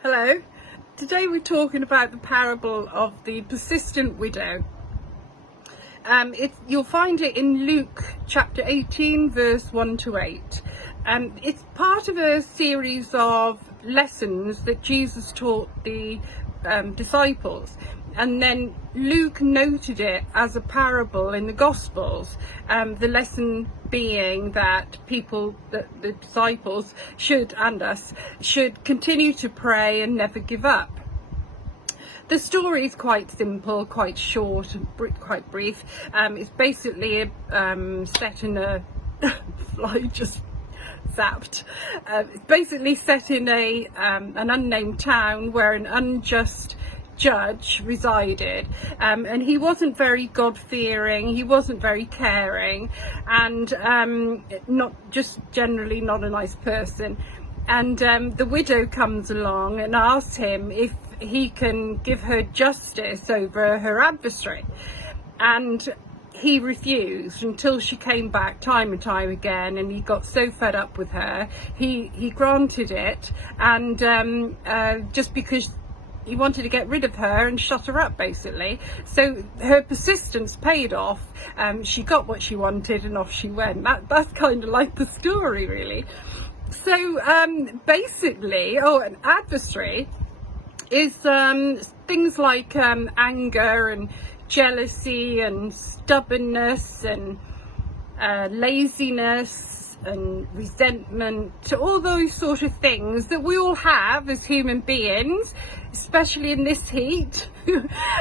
Hello. Today we're talking about the parable of the persistent widow. You'll find it in Luke chapter 18 verse 1 to 8. It's part of a series of lessons that Jesus taught the disciples, and then Luke noted it as a parable in the Gospels, the lesson being that the disciples should, and us, should continue to pray and never give up. The story is quite simple, quite short and quite brief. It's basically set in a fly just zapped. It's basically set in an unnamed town where an unjust judge resided, and he wasn't very God-fearing, he wasn't very caring, and not just generally not a nice person. And the widow comes along and asks him if he can give her justice over her adversary, and he refused until she came back time and time again, and he got so fed up with her, he granted it, and just because he wanted to get rid of her and shut her up, basically. So her persistence paid off. She got what she wanted and off she went. That's kind of like the story, really. So basically, an adversary is things like anger and jealousy and stubbornness and laziness and resentment, all those sort of things that we all have as human beings, especially in this heat.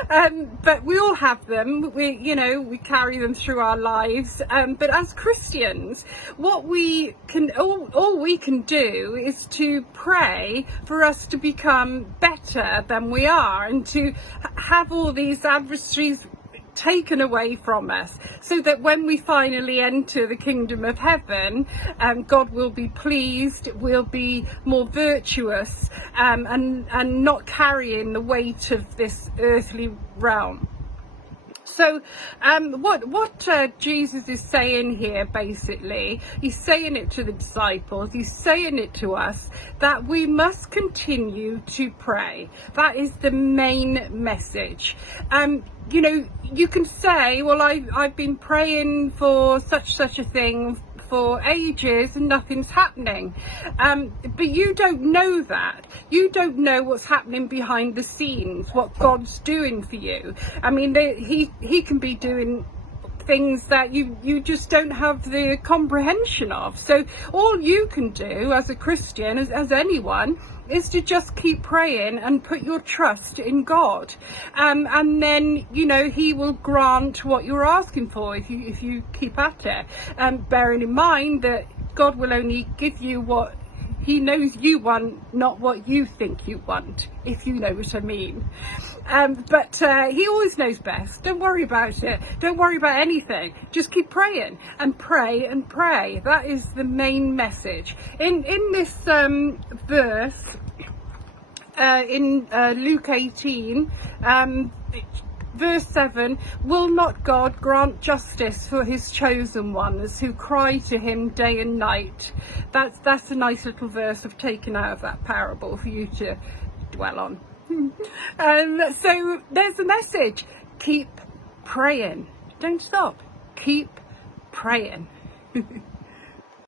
But we all have them. We carry them through our lives. But as Christians, what we can, all we can do is to pray for us to become better than we are, and to have all these adversaries taken away from us, so that when we finally enter the kingdom of heaven, God will be pleased, we'll be more virtuous, and not carrying the weight of this earthly realm. So what Jesus is saying here, basically, he's saying it to the disciples, he's saying it to us, that we must continue to pray. That is the main message. You can say, well, I've been praying for such a thing for ages and nothing's happening, but you don't know that. You don't know what's happening behind the scenes, what God's doing for you. I mean, he can be doing things that you just don't have the comprehension of. So all you can do as a Christian, as anyone, is to just keep praying and put your trust in God, and then he will grant what you're asking for if you keep at it, bearing in mind that God will only give you what he knows you want, not what you think you want, if you know what I mean. But he always knows best. Don't worry about it. Don't worry about anything. Just keep praying and pray and pray. That is the main message. In this verse, in Luke 18, verse 7, will not God grant justice for his chosen ones who cry to him day and night? That's a nice little verse I've taken out of that parable for you to dwell on. So there's the message. Keep praying. Don't stop. Keep praying.